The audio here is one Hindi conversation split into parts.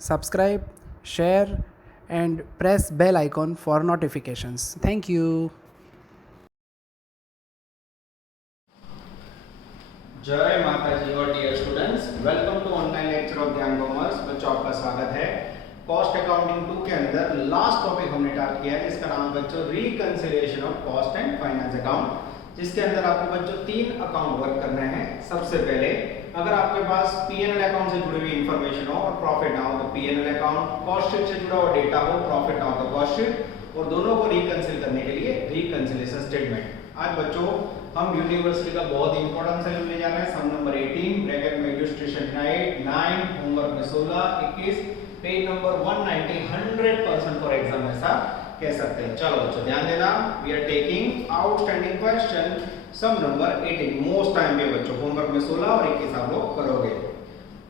subscribe, share, and press bell icon for notifications. Thank you. जय माता जी और dear students, welcome to online lecture of Gyan commerce. बच्चों आपका स्वागत है। कॉस्ट अकाउंटिंग 2 के अंदर लास्ट टॉपिक हमने स्टार्ट किया है जिसका नाम है बच्चों reconciliation of cost and finance account, जिसके अंदर आपको बच्चों 3 अकाउंट वर्क करने हैं। सबसे पहले अगर आपके पास पीएनएल अकाउंट से जुड़ी हुई इंफॉर्मेशन हो और प्रॉफिट ना हो तो पीएनएल अकाउंट, कॉस्ट शीट से जुड़ा हुआ डेटा हो, प्रॉफिट ना हो तो कॉस्ट शीट, और दोनों को रिकंसिल करने के लिए रिकंसिलिएशन स्टेटमेंट। आज बच्चों हम यूनिवर्सिटी का बहुत इंपॉर्टेंट सेल लेने जा रहे हैं। सम नंबर 18 ब्रैकेट में इलस्ट्रेशन 9 होमवर्क में 16 21 पेज नंबर 190 100% फॉर एग्जाम ऐसा कह सकते हैं। चलो बच्चों ध्यान देना, we are taking outstanding question sum number 18 most time पे बच्चों होमवर्क में 16 और 21 आप लोग करोगे।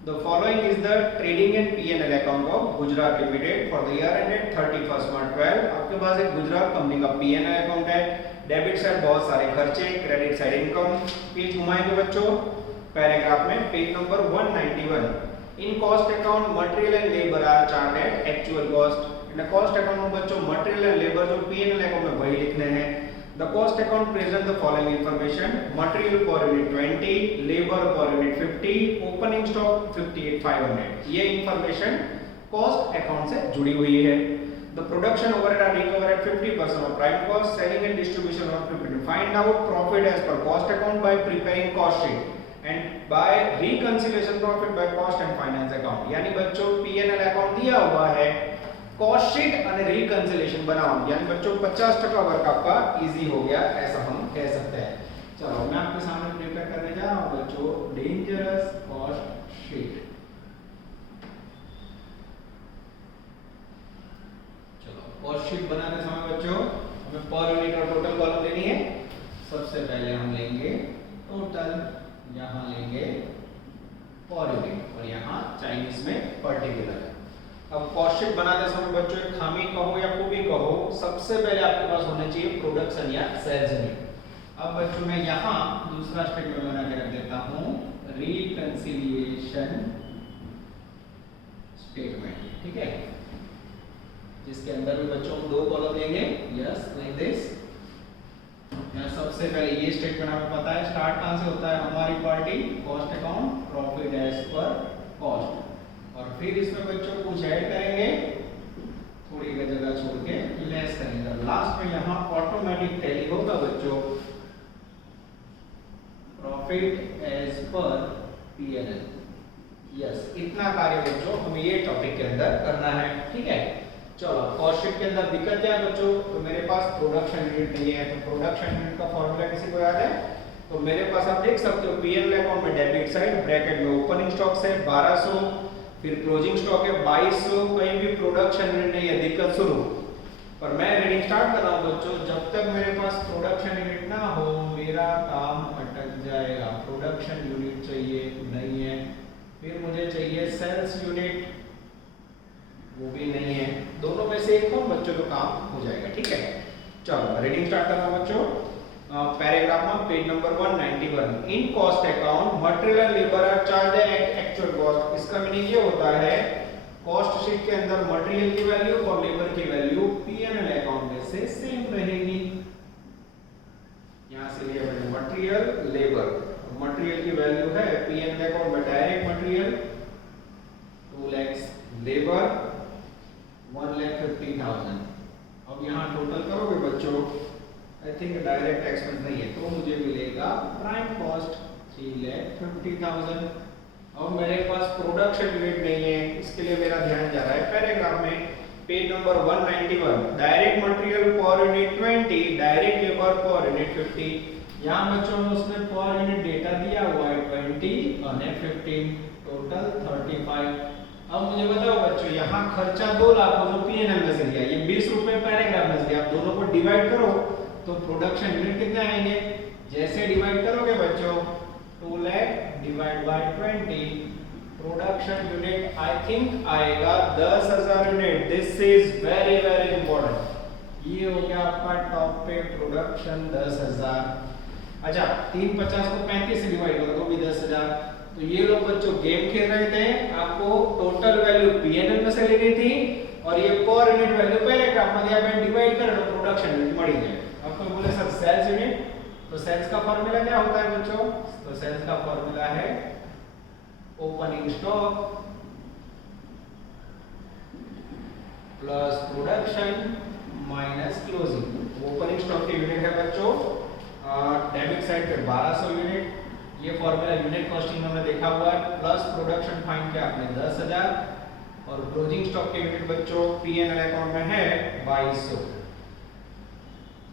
The following is the trading and P&L account of Gujarat Limited for the year ended 31st March 12। आपके पास एक गुजरात कंपनी का P&L अकाउंट है। डेबिट साइड बहुत सारे खर्चे, क्रेडिट साइड इनकम। पेज घुमाएंगे बच्चों पैराग्राफ में, page number 191। In cost account material and labour are charged at actual cost. In cost account में बच्चों मटेरियल एंड लेबर जो P&L अकाउंट में वही लिखने हैं। The cost account present the following information: material per unit 20, labor per unit 50, opening stock 58,500। ये information cost account से जुड़ी हुई है। The production overhead are recovered at 50% of prime cost, selling and distribution of 50%। Find out profit as per cost account by preparing cost sheet and by reconciliation profit by cost and finance account। यानी बच्चों P&L account दिया हुआ है, कॉस्ट शीट और रिकंसिलिएशन बनाओ, यानी बच्चों 50% वर्क आपका इजी हो गया ऐसा हम कह सकते हैं। चलो मैं आपके सामने प्रिपेयर करने जा रहा हूं बच्चों डेंजरस कॉस्ट शीट। चलो कॉस्ट शीट बनाते समय बच्चों हमें पर यूनिट और टोटल कॉलम लेनी है। सबसे पहले हम लेंगे टोटल, यहां लेंगे पर यूनिट और यहां चाइनीज में पर्टिकुलर। अब कॉस्ट शीट बनाते समय बच्चों एक खामी कहो या खूबी कहो, सबसे पहले आपके पास होना चाहिए प्रोडक्शन या सेल्स यूनिट। अब बच्चों मैं यहाँ दूसरा स्टेटमेंट बना के रख देता हूँ रिकंसिलिएशन स्टेटमेंट, ठीक है, जिसके अंदर भी बच्चों हम 2 कॉलम लेंगे। Yes like this. यहाँ सबसे पहले ये स्टेटमेंट हमें पता है स्टार्ट कहाँ से होता है, हमारी party cost account profit as per cost, और फिर इसमें बच्चों कुछ ऐड करेंगे, थोड़ी जगह छोड़ के लेस करेंगे। लास्ट में यहाँ ऑटोमेटिक टैली होगा बच्चों profit as per PNL. Yes इतना कार्य बच्चों हमें ये टॉपिक के अंदर करना है, ठीक है। चलो कॉस्ट शीट के अंदर दिक्कत क्या है बच्चों, तो मेरे पास प्रोडक्शन यूनिट नहीं है, तो प्रोडक्शन यूनिट का फॉर्मूला किसी को याद है? तो मेरे पास आप देख सकते हो पीएनएल अकाउंट में डेबिट साइड ब्रैकेट में ओपनिंग स्टॉक है 1200, फिर क्लोजिंग स्टॉक है 2200, कहीं भी प्रोडक्शन यूनिट नहीं है, दिक्कत शुरू। पर मैं रीडिंग स्टार्ट कर रहा हूं बच्चों, जब तक मेरे पास प्रोडक्शन यूनिट ना हो मेरा काम अटक जाएगा। प्रोडक्शन यूनिट चाहिए, नहीं है। फिर मुझे चाहिए सेल्स यूनिट, वो भी नहीं है। दोनों में से एक हो बच्चों तो काम हो जाएगा, ठीक है। चलो रीडिंग स्टार्ट कर रहा हूं बच्चों पैराग्राफ में, page number 191। In cost account material and labour are charge at actual cost. इसका मीनिंग ये होता है कॉस्ट शीट के अंदर मटेरियल की वैल्यू और लेबर की वैल्यू पीएनएल अकाउंट में से सेम रहेगी। यहां से लिया मैंने मटेरियल लेबर, मटेरियल की वैल्यू है पीएनएल अकाउंट में डायरेक्ट मटेरियल 2 लाख, लेबर 1,50,000। अब यहां टोटल करोगे बच्चों, आई थिंक डायरेक्ट एक्सपेंस नहीं है तो मुझे मिलेगा प्राइम कॉस्ट 3,50,000। अब मेरे पास प्रोडक्शन यूनिट नहीं है, इसके लिए मेरा ध्यान जा रहा है पैराग्राफ में, page number 191। Direct material per unit 20, direct labour per unit 50। यहाँ बच्चों में उसने पर यूनिट डेटा दिया हुआ है 20 और 15, टोटल 35। अब मुझे बताओ बच्चों यहाँ खर्चा 2 लाख हो जो पीएनएल में से लिया, ये 20 रुपए पैराग्राफ में से लिया, आप दोनों को डिवाइड करो तो प्रोडक्शन यूनिट कितने आएंगे? जैसे डिवाइड करोगे बच्चों 2 lakh divide by 20, production unit I think आएगा 10,000 unit. This is very very important. ये हो गया आपका टॉप पे प्रोडक्शन 10,000। अच्छा 350 को 35 से डिवाइड करो तो भी 10,000। तो ये लोग बच्चों गेम खेल रहे थे, आपको टोटल वैल्यू पीएनएल में चली गई थी और ये पर यूनिट वैल्यू पैराग्राफ में दिया है, डिवाइड करें तो प्रोडक्शन यूनिट मड़ी जाए। अब कोई बोले सर सेल्स यूनिट, तो सेल्स का फार्मूला क्या होता है बच्चों? तो सेल्स का फार्मूला है opening stock plus production minus closing. Opening stock की यूनिट है बच्चों डेबिट साइड पे 1200 यूनिट, ये फॉर्मूला यूनिट कॉस्टिंग में हमने देखा हुआ है, प्लस प्रोडक्शन फाइंड किया आपने 10,000 और क्लोजिंग स्टॉक की यूनिट बच्चों P&L अकाउंट में है 2200।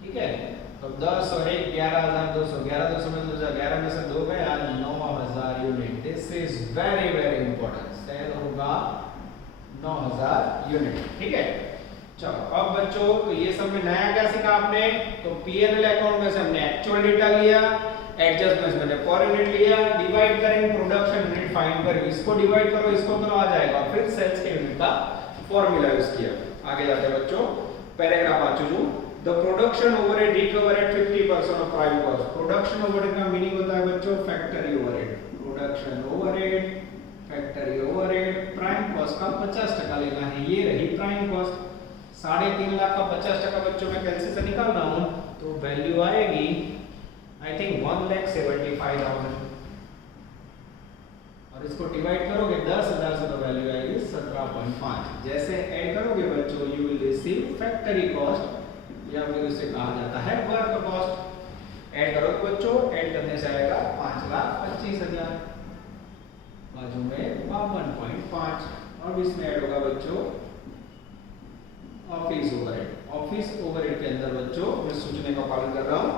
ठीक है, तो 10 और 1 11,200, 11,200 में 11 में से 2 गए, 9,000 unit. This is very very important. Sale होगा 9,000 यूनिट। ठीक है, चलो अब बच्चों तो ये सब में नया क्या सीखा आपने? तो P&L अकाउंट में से हमने एक्चुअल डेटा लिया, एडजस्टमेंट्स मैंने पर यूनिट लिया, डिवाइड करेंगे प्रोडक्शन यूनिट फाइंड कर, इसको डिवाइड करो इसको करो आ जाएगा, फिर सेल्स के यूनिट का फॉर्मूला यूज किया। आगे जाते हैं बच्चों, पैराग्राफ आ चुका। The production overhead recover at 50% of prime cost. Production overhead का मीनिंग होता है बच्चों factory overhead. Production overhead, factory overhead, prime cost का 50% लेना है। ये रही प्राइम कॉस्ट, 3.5 लाख का 50% बच्चों में कैसे से निकाल रहा हूं, तो वैल्यू आएगी आई थिंक 1,75,000 और इसको डिवाइड करोगे 10,000 से तो वैल्यू आएगी 17.5। जैसे ऐड करोगे बच्चों you will receive factory cost या फिर उसे कहा जाता है वर्क कॉस्ट। ऐड करोगे बच्चों, ऐड करने से आएगा 5,25,000, बाजू में 52.5 और इसमें ऐड होगा बच्चों ऑफिस ओवरहेड। ऑफिस ओवरहेड के अंदर बच्चों मैं सूचना का पालन कर रहा हूं,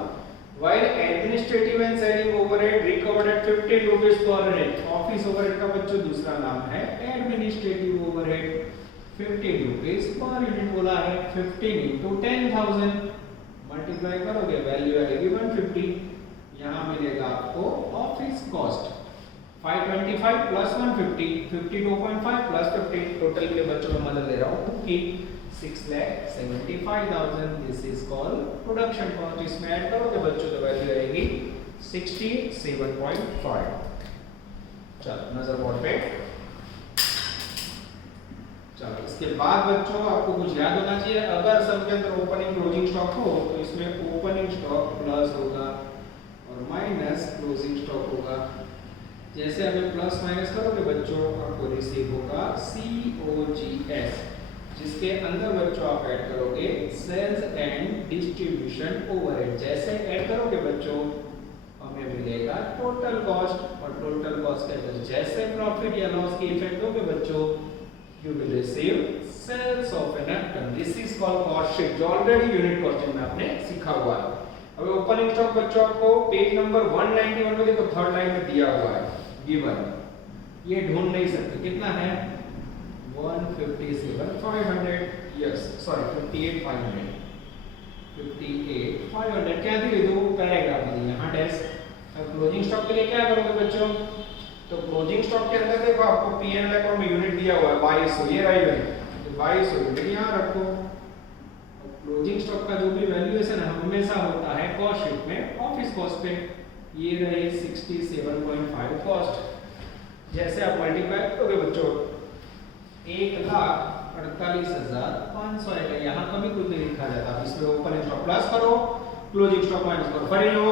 while administrative and selling overhead recovered at 15 rupees per unit। Office overhead का बच्चों दूसरा नाम है administrative overhead. 15 rupees per unit बोला है, 15 into 10,000 मल्टीप्लाई करोगे वैल्यू आएगी 150। यहां मिलेगा आपको office cost 525 plus 150 52.5 plus 50, total के बच्चों में मदद ले रहा हूं कि 6,75,000। This is called production cost. इसमें ऐड करोगे बच्चों तो वैल्यू आएगी 67.5। चलो नजर बोर्ड पे। चलो इसके बाद बच्चों आपको कुछ याद होना चाहिए, अगर सब के अंदर ओपनिंग क्लोजिंग स्टॉक हो तो इसमें ओपनिंग स्टॉक प्लस होगा और माइनस क्लोजिंग स्टॉक होगा। जैसे हमें प्लस माइनस करोगे बच्चों आपको रिसीव होगा COGS, जिसके अंदर बच्चों आप ऐड करोगे सेल्स एंड डिस्ट्रीब्यूशन ओवरहेड। जैसे ऐड करोगे बच्चों हमें मिलेगा टोटल कॉस्ट और टोटल कॉस्ट के अंदर जैसे प्रॉफिट या लॉस की इफेक्ट होगे बच्चों you will receive sales of an item. This is called cost sheet, जो ऑलरेडी यूनिट कॉस्टिंग में आपने सीखा हुआ है। अब ओपनिंग स्टॉक बच्चों आपको पेज नंबर 191 में देखो थर्ड लाइन में दिया हुआ है गिवन, ये ढूंढ नहीं सकते कितना है 157,500, यस सॉरी 58,500, 58,500 क्या दी दो पैराग्राफ दी यहां डैश। अब क्लोजिंग स्टॉक के लिए क्या करोगे बच्चों, तो क्लोजिंग स्टॉक के अंदर देखो आपको P&L अकाउंट में यूनिट दिया हुआ है 2200, ये रही है तो 2200 यूनिट यहां रखो। क्लोजिंग स्टॉक का जो भी वैल्यूएशन हमेशा होता है कॉस्ट शीट में ऑफिस कॉस्ट पे, ये रहे 67.5 कॉस्ट। जैसे आप मल्टीप्लाई करोगे बच्चों 1,48,500 आएगा। यहाँ कभी कुछ नहीं लिखा जाता, इसमें ओपनिंग स्टॉक प्लस करो क्लोजिंग स्टॉक माइनस करो। फरी लो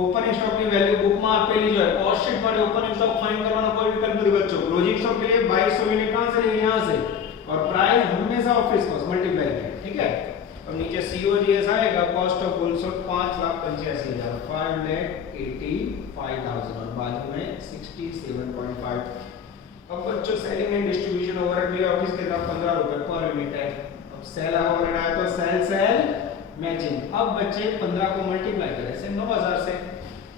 ओपनिंग स्टॉक की वैल्यू बुक में पहली जो है कॉस्ट शीट में ओपनिंग स्टॉक फाइंड करवाना कोई विकल्प नहीं बच्चों। क्लोजिंग स्टॉक के लिए 2200 यूनिट कहां से लेंगे यहाँ से, और प्राइस हमेशा ऑफिस कॉस्ट मल्टीप्लाई करें, ठीक है। अब नीचे COGS आएगा कॉस्ट ऑफ गुड्स सोल्ड 5,85,000, 5,85,000 और बाजू में 67.5। अब बच्चों सेलिंग एंड डिस्ट्रीब्यूशन ओवरहेड भी ऑफिस के दाम 15 रुपए पर यूनिट है। अब सेल ओवरहेड आया तो सेल मैचिंग। अब बच्चे 15 को मल्टीप्लाई करें से 9,000 से,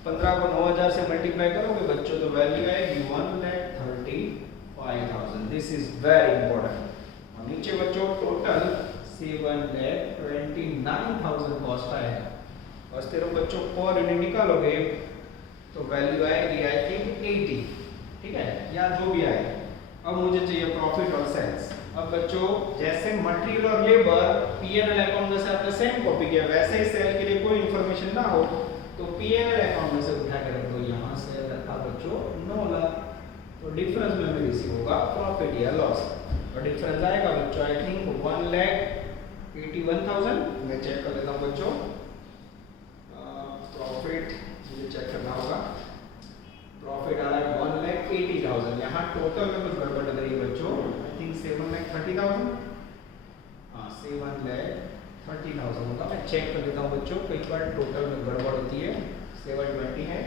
15 को 9,000 से मल्टीप्लाई करोगे बच्चों तो वैल्यू आएगी 1,35,000। This is very important. और नीचे बच्चों टोटल 7,29,000 कॉस्ट आएगा। और तेरे बच्चों पर यूनिट निकालोगे तो वैल्यू आएगी आई थिंक 80, ठीक है, या जो भी आए। अब मुझे चाहिए प्रॉफिट और सेल्स। अब बच्चों जैसे मटेरियल और लेबर P&L अकाउंट में से आपने सेम कॉपी किया, वैसे ही सेल के लिए कोई इंफॉर्मेशन ना हो तो P&L अकाउंट में से उठा के रख दो। यहाँ से रखा बच्चों 9 लाख, तो डिफरेंस में रिसीव होगा प्रॉफिट या लॉस। और डिफरेंस आएगा बच्चों आई थिंक 1,81,000। मैं चेक कर लेता हूँ बच्चों, प्रॉफिट मुझे चेक करना होगा। प्रॉफिट आ रहा है 1,80,000। यहाँ टोटल में कुछ गड़बड़ लग रही है बच्चों, आई थिंक 7,30,000। हाँ 7,30,000 होगा। मैं चेक कर लेता हूँ बच्चों, कई बार टोटल में गड़बड़ होती है। 720 है,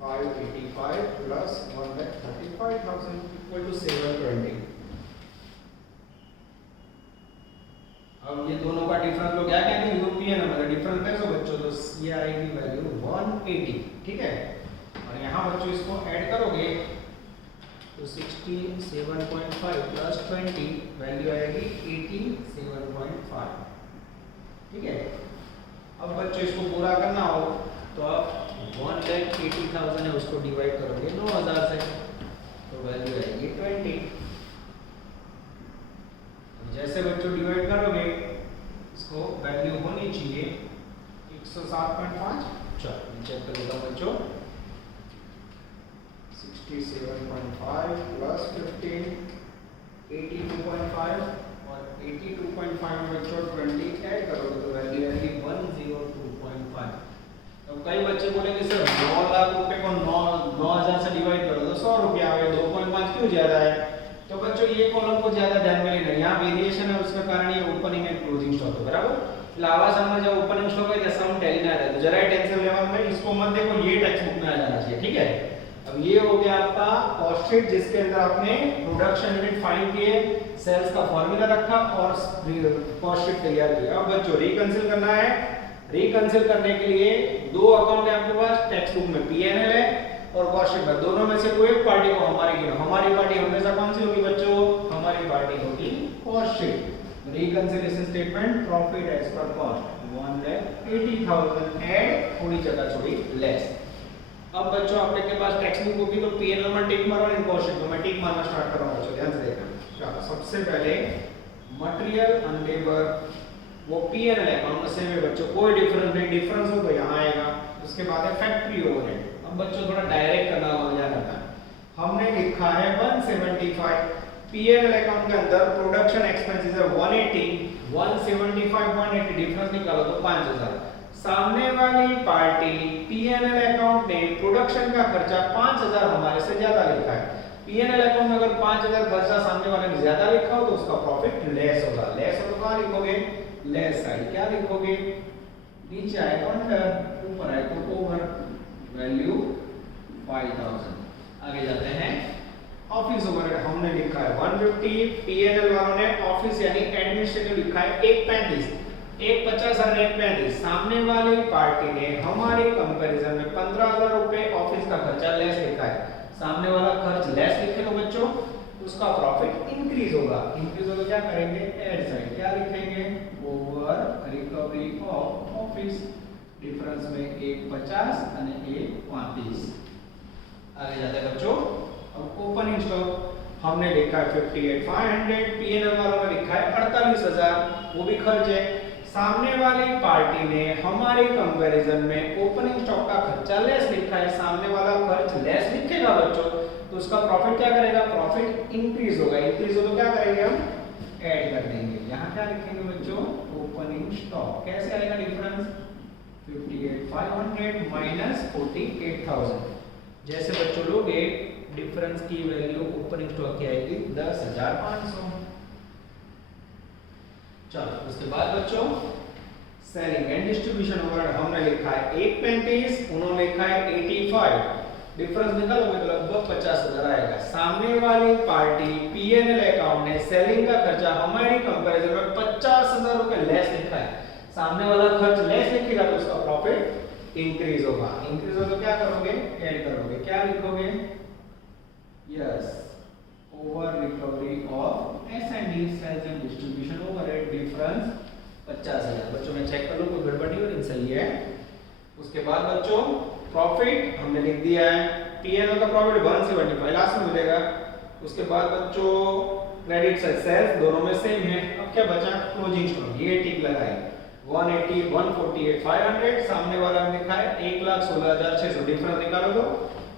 585 प्लस 1,35,000 इक्वल टू 720। अब ये दोनों का डिफरेंस लोग क्या कहते हैं, यूरोपियन मतलब डिफरेंस है। तो बच्चों तो ये आएगी वैल्यू 180, ठीक है। और यहाँ बच्चों इसको ऐड करोगे तो 67.5 प्लस 20 वैल्यू आएगी 87.5, ठीक है। अब बच्चों इसको पूरा करना हो तो आप 1,80,000 है उसको डिवाइड करोगे 9,000 से तो वैल्यू आएगी 20। जैसे बच्चों डिवाइड करोगे इसको वैल्यू होनी चाहिए 107.5। चलो चेक कर लेता हूँ बच्चों, 67.5 प्लस 15 82.5 और 82.5 में बच्चों 20 ऐड करोगे तो वैल्यू आएगी 102.5। तो कई बच्चे बोलेंगे सर 9 लाख रुपए को 9,000 से डिवाइड करो तो 100 रुपया आएगा, 2.5 क्यों ज्यादा है। तो बच्चों ये कॉलम को ज्यादा ध्यान में लेना, यहाँ वेरिएशन है उसका कारण ये ओपनिंग एंड क्लोजिंग स्टॉक है बराबर। लावा समझ जब ओपनिंग स्टॉक है जैसा हम टेली ना रहता तो जरा टेंशन लेवल में इसको मत देखो, ये टेक्स्ट बुक में आ जाना चाहिए, ठीक है। अब ये हो गया आपका कॉस्ट शीट जिसके अंदर आपने प्रोडक्शन यूनिट फाइंड किए, सेल्स का फॉर्मूला रखा और कॉस्ट शीट तैयार किया। अब बच्चों रिकंसिल करना है। रिकंसिल करने के लिए दो अकाउंट है आपके पास, टेक्स्ट बुक में पीएनएल है और कॉस्ट शीट में, दोनों में से कोई एक पार्टी को हमारी गिनो। हमारी पार्टी हमेशा कौन सी होगी बच्चों, हमारी पार्टी होगी cost sheet. Reconciliation statement profit as per cost 1,80,000 add थोड़ी जगह छोड़ी लेस। अब बच्चों आपके के पास टेक्स्ट बुक होगी तो पीएनएल में टिक मारो और कॉस्ट शीट में टिक मारना स्टार्ट करो बच्चों, ध्यान से देखना। चलो सबसे पहले मटेरियल एंड लेबर वो पीएनएल अकाउंट में सेम है बच्चों, कोई डिफरेंस नहीं, डिफरेंस हो तो यहाँ आएगा। उसके बाद है फैक्ट्री ओवरहेड। अब बच्चों थोड़ा डायरेक्ट करना होगा, मजा करना है। हमने लिखा है 175, पीएनएल अकाउंट के अंदर प्रोडक्शन एक्सपेंसेस है 180, 175.80 डिफरेंस निकालो तो 5,000। सामने वाली पार्टी पीएनएल अकाउंट ने प्रोडक्शन का खर्चा 5,000 हमारे से ज्यादा लिखा है। पीएनएल अकाउंट में अगर 5,000 खर्चा सामने वाले ने ज्यादा लिखा हो तो उसका प्रॉफिट लेस होगा। लेस हो तो कहां लिखोगे, लेस साइड। क्या लिखोगे, नीचे आएगा अंडर, ऊपर आए तो ओवर, वैल्यू 5,000। आगे जाते हैं ऑफिस ओवरहेड। हमने लिखा है 150, पीएनएल वालों ने ऑफिस यानी एडमिनिस्ट्रेटिव लिखा है 135, 150 और 135। सामने वाली पार्टी ने हमारे कंपैरिजन में 15,000 रुपए ऑफिस का खर्चा लेस लिखा है। सामने वाला खर्च लेस लिखे तो बच्चों उसका प्रॉफिट इंक्रीज होगा। इंक्रीज होगा क्या करेंगे, एड साइड क्या लिखेंगे, over recovery of office, difference में 150 और 135। आगे जाते हैं बच्चों। अब ओपनिंग स्टॉक हमने लिखा है 58,500, पीएनएल वालों ने लिखा है 48,000, वो भी खर्च है। सामने वाली पार्टी ने हमारे कंपैरिजन में ओपनिंग स्टॉक का खर्चा लेस लिखा है, सामने वाला खर्च लेस लिखेगा बच्चों तो उसका प्रॉफिट क्या करेगा, प्रॉफिट इंक्रीज होगा। इंक्रीज हो तो क्या करेंगे, हम ऐड कर देंगे। यहाँ क्या लिखेंगे बच्चों, ओपनिंग स्टॉक। कैसे आएगा डिफरेंस, 58,500 माइनस 48,000। जैसे बच्चों लोगे डिफरेंस की वैल्यू ओपनिंग स्टॉक की आएगी 10,500। चलो उसके बाद बच्चों सेलिंग एंड डिस्ट्रीब्यूशन ओवरहेड हमने लिखा है 135, उन्होंने लिखा है 85, डिफरेंस निकालोगे तो लगभग 50,000 आएगा। सामने वाली पार्टी पीएनएल अकाउंट ने सेलिंग का खर्चा हमारी कंपैरिजन में 50,000 रुपए लेस लिखा है। सामने वाला खर्च लेस लिखेगा तो उसका प्रॉफिट इंक्रीज होगा। इंक्रीज हो तो क्या करोगे, ऐड करोगे। क्या लिखोगे, yes, over recovery of SND sales and distribution overhead, difference 50,000। बच्चों मैं चेक कर लूं कोई गड़बड़ी हो रही, सही है। उसके बाद बच्चों प्रॉफिट हमने लिख दिया है, पीएनएल का प्रॉफिट 175 लास्ट में मिलेगा। उसके बाद बच्चों क्रेडिट से सेल्स दोनों में सेम है। अब क्या बचा, क्लोजिंग स्टॉक, ये टिक लगाए 180, 148,500, सामने वाला ने लिखा है 1,16,600, डिफरेंस निकालो तो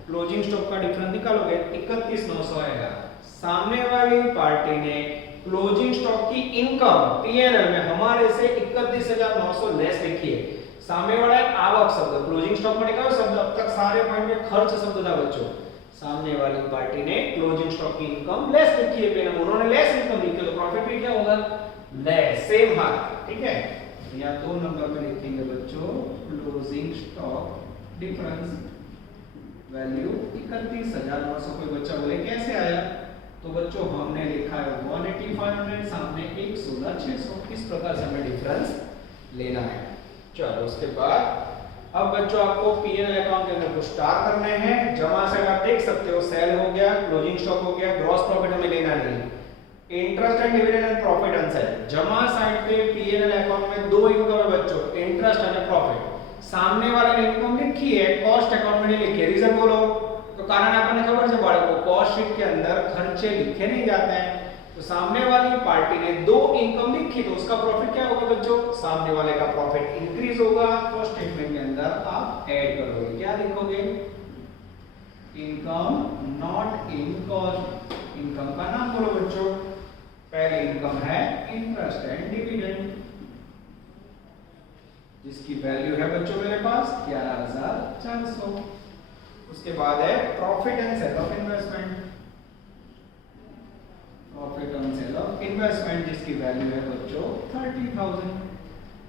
क्लोजिंग स्टॉक का डिफरेंस निकालोगे 31,900 आएगा। सामने वाली पार्टी ने क्लोजिंग स्टॉक की इनकम पीएनएल में हमारे से 31,900 लेस लिखी है। सामने वाला है आवक शब्द, क्लोजिंग स्टॉक में क्या शब्द, अब तक सारे पॉइंट में खर्च शब्द था बच्चों। सामने वाली पार्टी ने क्लोजिंग स्टॉक की इनकम लेस लिखी है, पीएनएल उन्होंने लेस इनकम लिखी है, तो प्रॉफिट भी क्या होगा, लेस, सेम हाथ, ठीक है। या 2 नंबर में लिखेंगे बच्चों क्लोजिंग स्टॉक डिफरेंस वैल्यू 31,900। कोई बच्चा बोले कैसे आया, तो बच्चों हमने लिखा है 18500, सामने 116,600, इस प्रकार से हमें डिफरेंस लेना है। चलो उसके बाद अब बच्चों आपको पीएनएल अकाउंट के अंदर कुछ स्टार करने हैं। जमा से आप देख सकते हो, सेल हो गया, क्लोजिंग स्टॉक हो गया, ग्रॉस प्रॉफिट हमें लेना नहीं, interest and dividend and profit on sale. जमा साइड पे पीएनएल अकाउंट में 2 इनकम है बच्चों, इंटरेस्ट एंड प्रॉफिट। सामने वाले ने इनकम लिखी है, कॉस्ट अकाउंट में नहीं लिखी है, रीजन बोलो। तो कारण आपने खबर से बालकों को कॉस्ट शीट के अंदर खर्चे लिखे नहीं जाते हैं, तो सामने वाली पार्टी ने 2 इनकम लिखी, तो उसका प्रॉफिट क्या होगा बच्चों, सामने वाले का प्रॉफिट इंक्रीज होगा। तो स्टेटमेंट के अंदर आप ऐड करोगे, क्या लिखोगे, income not in cost. Income का नाम बोलो बच्चों, पहली इनकम है इंटरेस्ट एंड डिविडेंड, जिसकी वैल्यू है बच्चों मेरे पास 11,400। उसके बाद है profit and sale of investment, profit on sale of investment, जिसकी वैल्यू है बच्चों 30,000।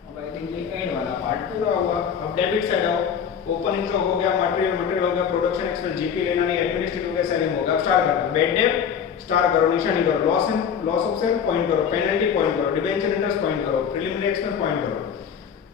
अब आई थिंक ये एड वाला पार्ट पूरा हुआ। अब डेबिट साइड आओ, ओपनिंग स्टॉक हो गया, मटेरियल हो गया, प्रोडक्शन एक्सपेंस जीपी लेना नहीं, एडमिनिस्ट्रेटिव का सेलिंग होगा। अब स्टार करो, बैड डेट स्टार करो, निशानी करो, लॉस ऑफ सेल पॉइंट करो, पेनल्टी पॉइंट करो, डिबेंचर इंटरेस्ट पॉइंट करो, प्रीलिमिनरी एक्सपेंस पॉइंट करो।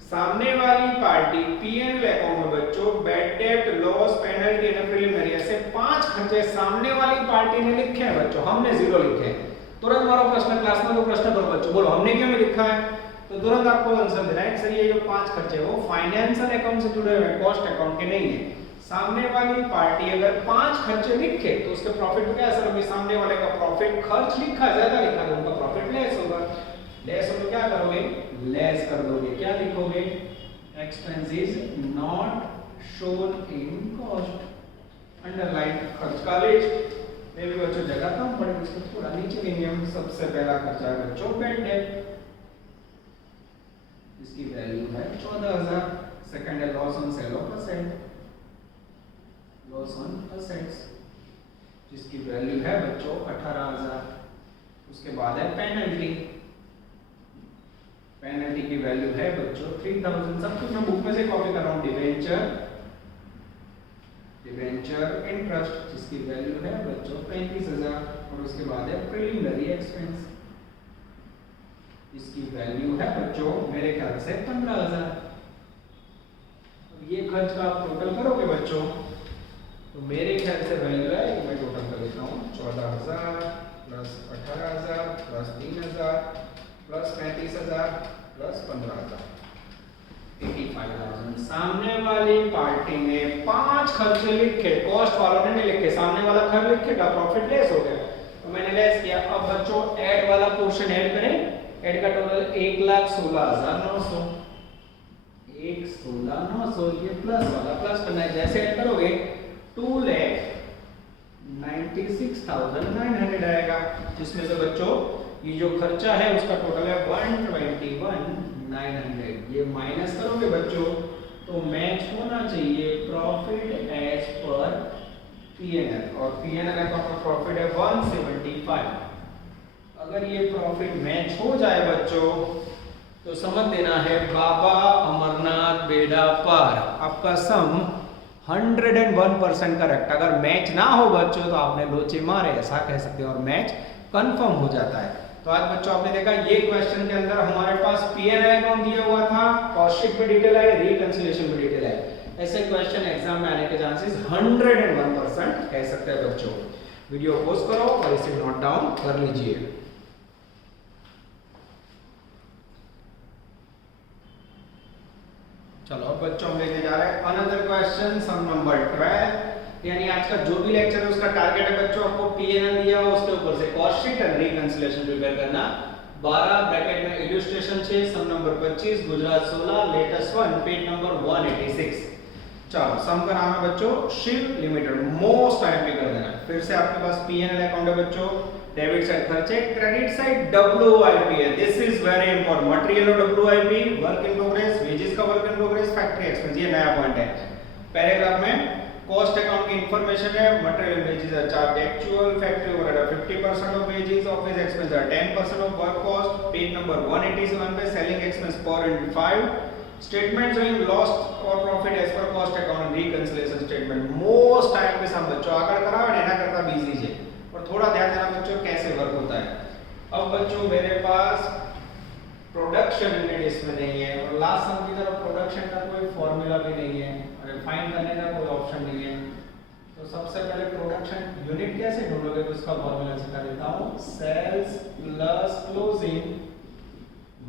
सामने वाली पार्टी पीएनएल अकाउंट में बच्चों bad debt, loss, penalty and preliminary ऐसे 5 खर्चे सामने वाली पार्टी ने लिखे हैं बच्चों, हमने 0 लिखे हैं। तुरंत मारो प्रश्न, क्लास में प्रश्न करो बच्चों, बोलो हमने क्यों नहीं लिखा है, तो तुरंत आपको आंसर देना है। सर ये जो 5 खर्चे वो फाइनेंशियल अकाउंट से जुड़े हुए हैं, कॉस्ट अकाउंट के नहीं है। सामने वाली पार्टी अगर 5 खर्चे लिखे तो उसके प्रॉफिट पे क्या असर होगा, सामने वाले का प्रॉफिट खर्च लिखा ज्यादा लिखा तो उनका प्रॉफिट लेस होगा। लेस हो तो क्या करोगे, लेस कर दोगे, क्या लिखोगे, expenses not shown in cost, underline खर्च का लिस्ट में भी बच्चों जगह कम पड़ेगी, इसको थोड़ा नीचे लेंगे हम। सबसे पहला खर्चा है बच्चों बैड डेट, इसकी वैल्यू है 14,000। सेकंड है loss on sale of asset, loss on assets, जिसकी वैल्यू है बच्चों 18,000। उसके बाद है पेनल्टी, पेनल्टी की वैल्यू है बच्चों 3,000। सब कुछ मैं बुक में से कॉपी कर रहा हूं। डिबेंचर इंटरेस्ट, जिसकी वैल्यू है बच्चों 35,000। और उसके बाद है प्रीलिमिनरी एक्सपेंस, इसकी वैल्यू है बच्चों मेरे ख्याल से 15,000। अब ये खर्च का आप टोटल करोगे बच्चों, तो मेरे ख्याल से वैल्यू है, मैं टोटल कर देता हूँ, 14,000 प्लस 18,000 प्लस 3,000 प्लस 35,000 प्लस 15,000, 85,000। सामने वाली पार्टी ने 5 खर्चे लिखे, कॉस्ट वालों ने नहीं लिखे, सामने वाला खर्च लिखेगा, प्रॉफिट लेस हो गया, तो मैंने लेस किया। अब बच्चों ऐड वाला पोर्शन ऐड करें, ऐड का टोटल 1,16,900, 1,16,900, ये प्लस वाला प्लस करना है, जैसे ऐड करोगे 2,96,900 आएगा, जिसमें से बच्चों ये जो खर्चा है उसका टोटल है 121,900। ये माइनस करोगे बच्चों तो मैच होना चाहिए प्रॉफिट एज पर पीएनएल, और पीएनएल अकाउंट में प्रॉफिट है 175। अगर ये प्रॉफिट मैच हो जाए बच्चों तो समझ देना है बाबा अमरनाथ बेड़ा पार, आपका सम 101% करेक्ट। अगर मैच ना हो बच्चों तो आपने लोचे मारे, ऐसा कह सकते हो, और मैच कंफर्म हो जाता है। तो आज बच्चों आपने देखा ये क्वेश्चन के अंदर हमारे पास पीएनएल अकाउंट दिया हुआ था, कॉस्ट शीट में डिटेल है, रिकंसिलिएशन में डिटेल है। ऐसे क्वेश्चन एग्जाम में आने के चांसेस 101% कह सकते हैं बच्चों। वीडियो पॉज करो और इसे नोट डाउन कर लीजिए। चलो बच्चों हम लेके जा रहे हैं अनदर क्वेश्चन, सम नंबर 12। यानी आज का जो भी लेक्चर है उसका टारगेट है बच्चों आपको पीएनएल दिया हुआ उसके ऊपर से cost sheet and reconciliation prepare करना। 12 ब्रैकेट में illustration 6, sum number 25, Gujarat 16, latest 1, page number 186। चलो सम का नाम है बच्चों शिव लिमिटेड, मोस्ट टाइम पे कर देना। फिर से आपके पास पीएनएल अकाउंट है बच्चों, डेबिट साइड खर्चे, क्रेडिट साइड डब्ल्यूआईपी है। This is very important. Material और WIP, work in progress, wages का work in progress, factory expense, ये नया पॉइंट है। पैराग्राफ में कॉस्ट अकाउंट की इंफॉर्मेशन है, material wages are charge actual, factory overhead 50% of wages, office expense are 10% of work cost. Page number 187 पे सेलिंग एक्सपेंस पर इन 5 स्टेटमेंट शोइंग लॉस और profit as per cost account reconciliation statement. Most time पे सब बच्चों आकर करा और एना करता बिजी है, और थोड़ा ध्यान देना बच्चों कैसे वर्क होता है। अब बच्चों मेरे पास प्रोडक्शन यूनिट इसमें नहीं है, और लास्ट सम की तरफ प्रोडक्शन का कोई फॉर्मूला भी नहीं है, और फाइंड करने का कोई ऑप्शन नहीं है। तो सबसे पहले प्रोडक्शन यूनिट कैसे ढूंढोगे, तो इसका फॉर्मूला सिखा देता हूं। Sales plus closing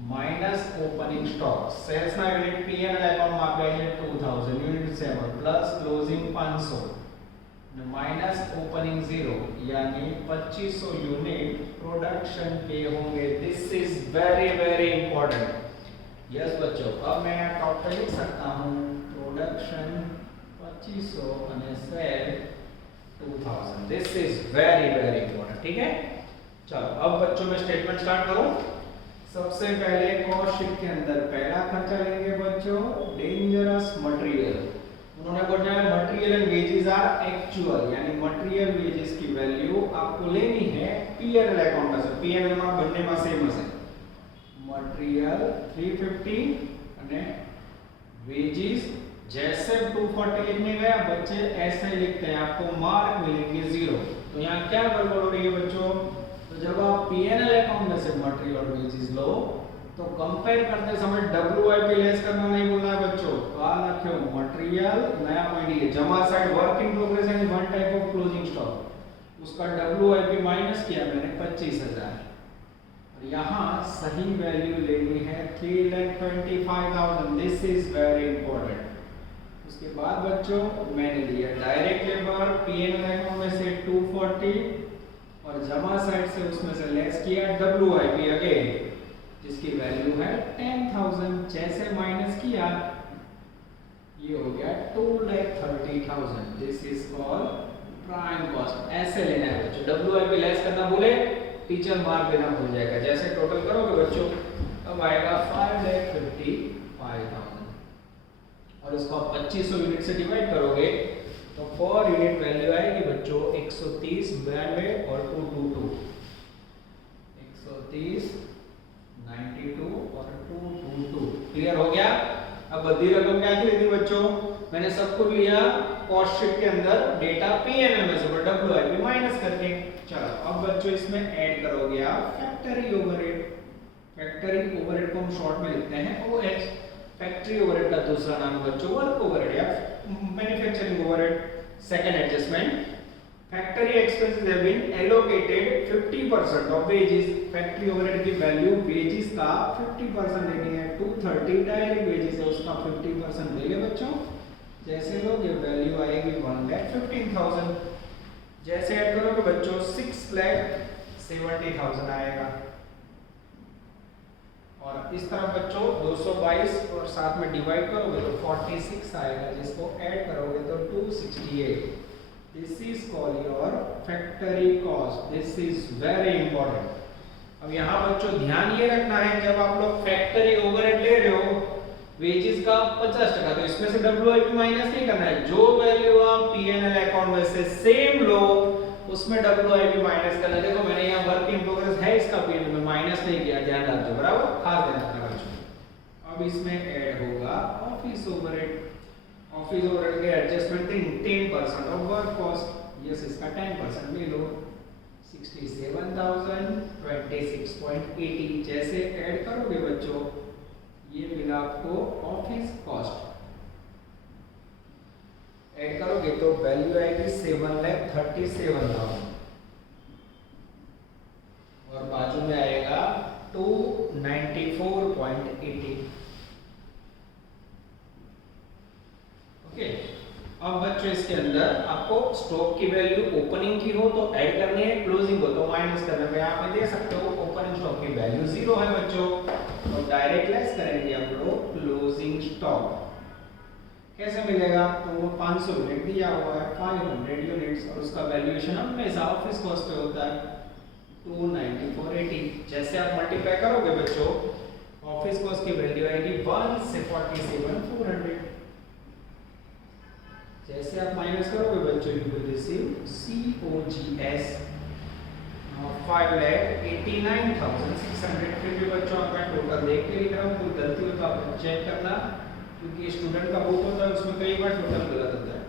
minus opening stock. Sales ना यूनिट पीएनएल अकाउंट में आप गए 2000 यूनिट से प्लस क्लोजिंग 500 माइनस ओपनिंग 0, यानी 2500 यूनिट प्रोडक्शन के होंगे। This is very very important. Yes बच्चों, अब मैं यहाँ टॉप पे लिख सकता हूँ प्रोडक्शन 2500 और sale 2000। This is very very important. ठीक है, चलो अब बच्चों मैं स्टेटमेंट स्टार्ट करूं। सबसे पहले कॉस्ट शीट के अंदर पहला खर्चा लेंगे बच्चों, डेंजरस मटेरियल। उन्होंने बोला है material and wages are actual, यानी मटेरियल वेजेस की वैल्यू आपको लेनी है पीएनएल अकाउंट से। पीएनएल में बनने में सेम है, मटेरियल 350 અને वेजेस जैसे 240 लिखने गया बच्चे ऐसे ही लिखते हैं, आपको मार्क मिलेंगे 0। तो यहाँ क्या गड़बड़ हो रही है बच्चों, तो जब आप पीएनएल अकाउंट में से मटेरियल और वेजेस लो तो कंपेयर करते समय डब्ल्यूआईपी लेस करना नहीं भूलना है बच्चों। ध्यान रखियो, मटेरियल नया पॉइंट है, जमा side work in progress and one type of closing stock, उसका डब्ल्यूआईपी माइनस किया मैंने 25000, और यहाँ सही वैल्यू लेनी है 3,25,000। This is very important. उसके बाद बच्चों मैंने लिया डायरेक्ट लेबर पीएनएल अकाउंट में से 240, और जमा साइड से उसमें से लेस किया डब्ल्यूआईपी अगेन, जिसकी वैल्यू है 10,000। जैसे माइनस किया ये हो गया 2,30,000। This is called prime cost. ऐसे लेना है बच्चों, डब्ल्यूआईपी लेस करना भूले टीचर मार्क देना भूल जाएगा। जैसे टोटल करोगे बच्चों अब आएगा 5,55,000, और इसको आप 2500 यूनिट से डिवाइड करोगे तो पर यूनिट वैल्यू आएगी बच्चों 130, 92 और 222, 130, 92 और 222। क्लियर हो गया। अब बदी रकम क्या थी बच्चों, मैंने सब कुछ लिया कॉस्ट शीट के अंदर डेटा पीएनएल में से डब्ल्यूआईपी माइनस करके। चलो अब बच्चों इसमें ऐड करोगे आप फैक्ट्री ओवरहेड। फैक्ट्री ओवरहेड को हम शॉर्ट में लिखते हैं ओएच। फैक्ट्री ओवरहेड का दूसरा नाम बच्चों वर्क ओवरहेड या manufacturing overhead. Second adjustment, factory expenses have been allocated 50% of wages. Factory overhead की वैल्यू वेजेस का 50% लेनी है। 230 डायरेक्ट वेजेस है, उसका 50% ले ले बच्चों। जैसे लोगे वैल्यू आएगी 1,15,000। जैसे ऐड करोगे बच्चों 6,70,000 आएगा, और इस तरफ बच्चों 222 और साथ में डिवाइड करोगे तो 46 आएगा, जिसको ऐड करोगे तो 268। This is called your factory cost. This is very important. अब यहाँ बच्चों ध्यान ये रखना है, जब आप लोग फैक्ट्री ओवरहेड ले रहे हो वेजेस का 50%, तो इसमें से डब्ल्यूआईपी माइनस नहीं करना है। जो वैल्यू आप पीएनएल अकाउंट में से सेम लो उसमें डब्ल्यूआईपी माइनस करना। देखो मैंने यहाँ वर्क इन प्रोग्रेस है इसका पीएनएल में माइनस नहीं किया, ध्यान रखो, बराबर, खास ध्यान रखना बच्चों। अब इसमें ऐड होगा ऑफिस ओवरहेड। ऑफिस ओवरहेड के adjustment 10% of work cost. Yes, इसका 10% ले लो, 67,000, 26.80। जैसे ऐड करोगे बच्चों ये मिला आपको ऑफिस कॉस्ट। ऐड करोगे तो वैल्यू आएगी 7,37,000, और बाजू में आएगा 294.80। ओके, अब बच्चों इसके अंदर आपको स्टॉक की वैल्यू ओपनिंग की हो तो ऐड करनी है, क्लोजिंग हो तो माइनस करना है। यहाँ पे दे सकते हो ओपनिंग स्टॉक की वैल्यू 0 है बच्चों, तो डायरेक्ट लेस करेंगे हम लोग क्लोजिंग स्टॉक। कैसे मिलेगा? तो वो 500 यूनिट दिया हुआ है, 500 यूनिट्स, और उसका वैल्यूएशन हमेशा ऑफिस कॉस्ट पे होता है 29480। जैसे आप मल्टीप्लाई करोगे बच्चों, ऑफिस कॉस्ट की वैल्यू आएगी 1 से 47,400। जैसे आप माइनस करोगे बच्चों, यू विल रिसीव COGS 5,89,600। फिर भी बच्चों आप मैं टोटल देख के लिख रहा हूँ, कोई गलती हो तो आप चेक करना, क्योंकि स्टूडेंट का बुक होता है उसमें कई बार टोटल गलत होता है।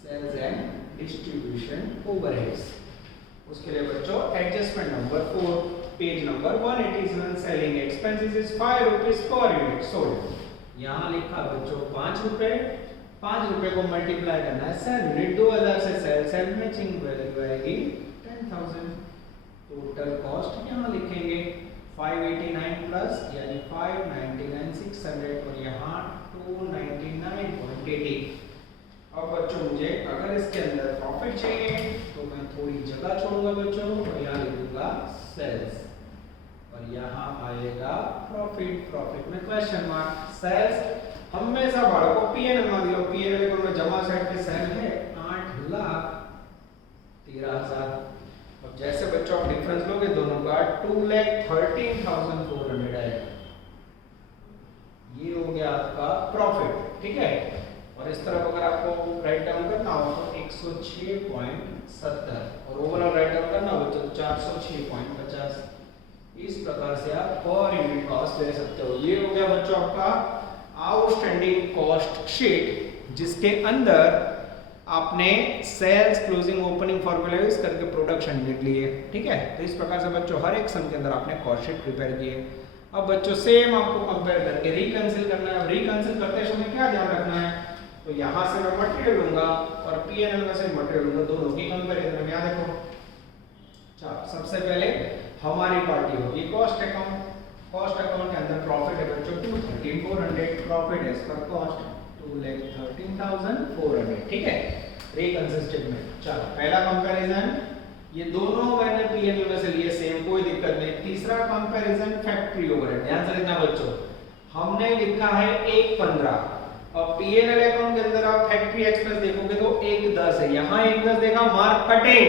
सेल्स एंड डिस्ट्रीब्यूशन ओवरहेड्स, उसके लिए बच्चों adjustment number 4, page number 187, selling expenses is 5 rupees per unit sold. यहाँ लिखा बच्चों 5 रुपए, 5 रुपए को मल्टीप्लाई करना है सेल यूनिट, 2000 से सेल मैचिंग वैल्यू आएगी 10,000। टोटल कॉस्ट यहाँ लिखेंगे 589 प्लस यानी 599,600, और यहाँ 299.80। अब बच्चों मुझे अगर इसके अंदर प्रॉफिट चाहिए तो मैं थोड़ी जगह छोड़ूंगा बच्चों, और यहाँ लिखूंगा सेल्स, और यहाँ आएगा प्रॉफिट। प्रॉफिट में क्वेश्चन मार्क। सेल्स हमेशा बाड़को पीएनएल मान लो, पीएनएल अकाउंट में जमा साइड पे सेल है 8,13,000। अब जैसे बच्चों आप डिफरेंस लोगे दोनों का, 2,13,400 आएगा। ये हो गया आपका प्रॉफिट, ठीक है। और इस तरफ अगर आपको राइट डाउन करना हो तो 106.70, और ओवरऑल राइट डाउन करना हो तो 406.50। इस प्रकार से आप पर यूनिट कॉस्ट ले सकते हो। ये हो गया बच्चों आपका आउटस्टैंडिंग कॉस्ट शीट, जिसके अंदर आपने sales, closing, opening formula use करके प्रोडक्शन यूनिट लिए, ठीक है। तो इस प्रकार से बच्चों हर एक सन के अंदर आपने कॉस्ट शीट प्रिपेयर किए। अब बच्चों सेम आपको कंपेयर करके रिकंसिल करना है। रिकंसिल करते समय क्या ध्यान रखना है? तो यहाँ से मैं मटेरियल लूंगा और पीएनएल में से मटेरियल लूंगा, दोनों की कंपैरिजन में। यहाँ देखो, चलो सबसे पहले हमारी पार्टी होगी कॉस्ट अकाउंट। कॉस्ट अकाउंट के अंदर प्रॉफिट है बच्चों 213,400, प्रॉफिट एज पर कॉस्ट 2,13,400, ठीक है। रिकंसिल स्टेटमेंट। चलो पहला कंपैरिजन, ये दोनों मैंने पीएनएल में से लिए सेम, कोई दिक्कत नहीं। तीसरा कंपैरिजन फैक्ट्री ओवरहेड। ध्यान से लिखना बच्चों, हमने लिखा है 1,15, और पीएनएल अकाउंट के अंदर आप फैक्ट्री एक्सपेंस देखोगे तो 1,10 है। यहाँ 1,10 देखा, मार्क कटिंग।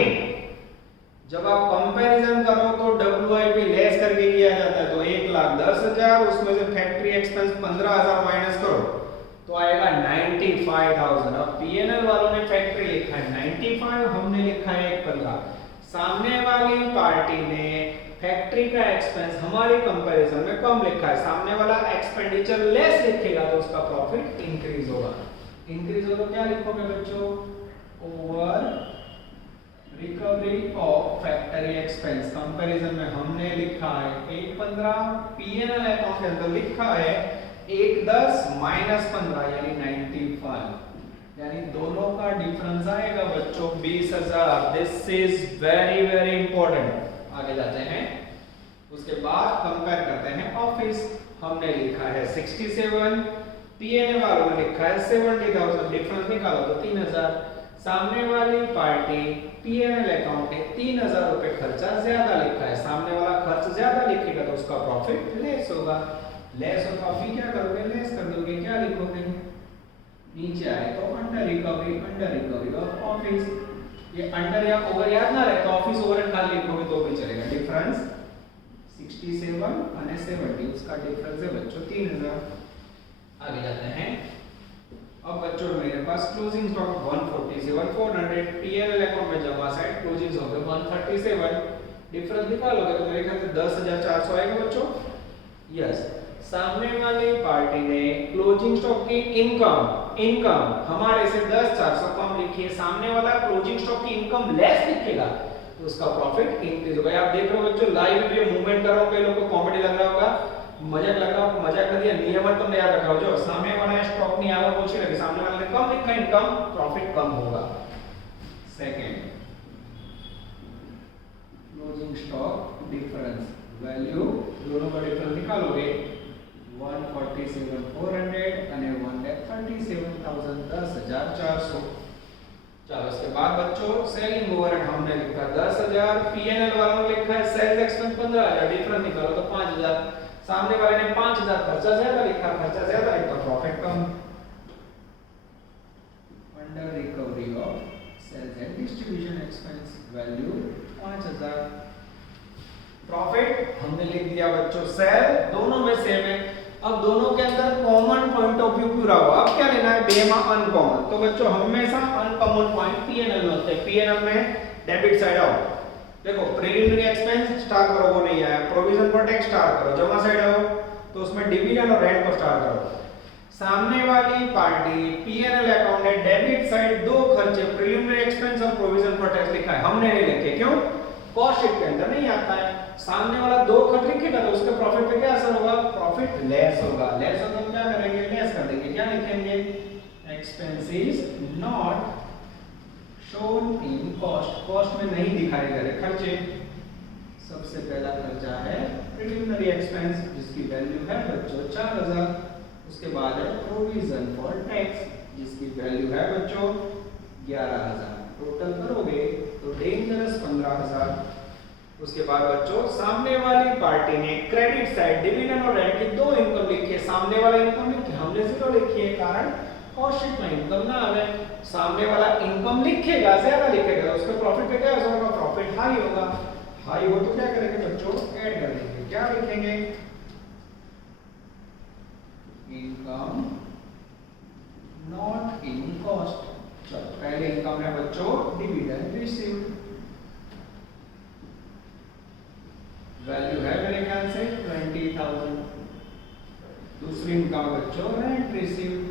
जब आप कंपैरिजन करो तो डब्ल्यूआईपी लेस करके किया जाता है, तो 1,10,000, उसमें से फैक्ट्री एक्सपेंस 15,000 माइनस करो तो आएगा 95,000। अब पीएनएल वालों ने फैक्ट्री लिखा है 95, हमने लिखा है 1,15। सामने वाली पार्टी ने फैक्ट्री का एक्सपेंस हमारे कंपैरिजन में कम लिखा है, सामने वाला एक्सपेंडिचर लेस लिखेगा तो उसका प्रॉफिट इंक्रीज होगा। इंक्रीज हो तो क्या लिखोगे बच्चों? Over recovery of factory expense. Comparison में हमने लिखा है 1,15, पीएनएल अकाउंट के अंदर लिखा है 1,10 माइनस 15 यानी 95, यानी दोनों का डिफरेंस आएगा बच्चों 20,000। This is very very important. आगे जाते हैं, उसके बाद कंपेयर करते हैं ऑफिस। हमने लिखा है 67, पीएनएल वालों ने लिखा है 70,000, डिफरेंस निकालो तो 3,000। सामने वाली पार्टी पीएनएल अकाउंट ने 3,000 रुपए खर्चा ज्यादा लिखा है, सामने वाला खर्च ज्यादा लिखेगा तो उसका प्रॉफिट लेस होगा। लेस हो तो आप भी क्या करोगे? लेस कर दोगे। क्या लिखोगे? नीचे आए तो अंडर रिकवरी ऑफ ऑफिस। ये अंडर या ओवर याद ना रहे तो ऑफिस ओवरहेड खाली लिखोगे तो भी चलेगा। डिफरेंस 67 और 70, उसका डिफरेंस है बच्चों 3,000। आगे जाते हैं। अब बच्चों मेरे पास क्लोजिंग स्टॉक 147,400, पीएनएल अकाउंट में जमा साइड क्लोजिंग्स हो गए 137, डिफरेंस निकालोगे तो मेरे ख्याल से 10,400 आएगा बच्चों। यस, सामने वाली पार्टी ने क्लोजिंग स्टॉक की इनकम हमारे से 10,400 कम लिखी है, सामने वाला क्लोजिंग स्टॉक की इनकम लेस लिखेगा तो उसका प्रॉफिट इंक्रीज होगा। आप देख रहे हो बच्चों, लाइव वीडियो मूवमेंट कर रहा हूं, कई लोगों को कॉमेडी लग रहा होगा, मजाक लग रहा होगा, मजाक कर दिया। नियम तुमने याद रखा हो, जो सामने वाला स्टॉक नहीं आया वो लगे, सामने वाले ने कम लिखा इनकम, प्रॉफिट कम होगा। Second, closing stock difference value, दोनों का डिफरेंस निकालोगे 147,400 અને 1,37,000, 10,400। चलो इसके बाद बच्चों सेलिंग ओवरहेड हमने लिखा 10,000, पीएनएल वालों ने लिखा है सेल्स एक्सपेंस 15,000, डिफरेंस निकालो तो 5,000। सामने वाले ने 5,000 खर्चा ज्यादा लिखा, खर्चा ज्यादा है तो प्रॉफिट कम। Under recovery of sales and distribution expense value 5000। Profit हमने लिख दिया बच्चों सेल, दोनों में सेम है। अब दोनों के अंदर कॉमन पॉइंट ऑफ व्यू पूरा हुआ। अब क्या लेना है, बेमा अनकॉमन। तो बच्चों हमेशा अनकॉमन पॉइंट पीएनएल में होते हैं। पीएनएल में डेबिट साइड आओ, देखो प्रीलिमिनरी एक्सपेंस स्टार करो, वो नहीं आया। प्रोविजन फॉर टैक्स स्टार करो, जमा साइड आओ तो उसमें डिविडेंड और रेंट को स्टार करो। सामने वाली पार्टी पीएनएल अकाउंट है, डेबिट साइड दो खर्चे प्रीलिमिनरी एक्सपेंस और प्रोविजन फॉर टैक्स लिखा है, हमने नहीं लिखे। क्यों, कॉस्ट शीट के अंदर नहीं आता है। सामने वाला दो खर्च लिखेगा तो उसके प्रॉफिट पे क्या असर होगा, प्रॉफिट लेस होगा। लेस होगा तो क्या करेंगे, लेस कर देंगे। क्या लिखेंगे, expenses not shown in cost, cost में नहीं दिखाए गए खर्चे। सबसे पहला खर्चा है प्रीलिमिनरी एक्सपेंस जिसकी वैल्यू है बच्चों 4000। उसके बाद है प्रोविजन फॉर टैक्स जिसकी वैल्यू है बच्चों 11000। टोटल करोगे तो डेंजरस 15000। उसके बाद बच्चों सामने वाली पार्टी ने क्रेडिट साइड डिविडेंड और रेंट की दो इनकम लिखी है। सामने वाला इनकम लिखी, हमने जीरो लिखी है, कारण कॉस्ट शीट में इनकम ना आवे। सामने वाला इनकम लिखेगा, ज्यादा लिखेगा, उसके प्रॉफिट पे क्या असर होगा, प्रॉफिट हाई होगा। हाई हो तो क्या करेंगे बच्चों, ऐड कर देंगे। क्या लिखेंगे, इनकम नॉट इन कॉस्ट। चलो पहले इनकम है बच्चों डिविडेंड रिसीव्ड, वैल्यू है मेरे ख्याल से 20000। दूसरी इनकम बच्चों रेंट रिसीव्ड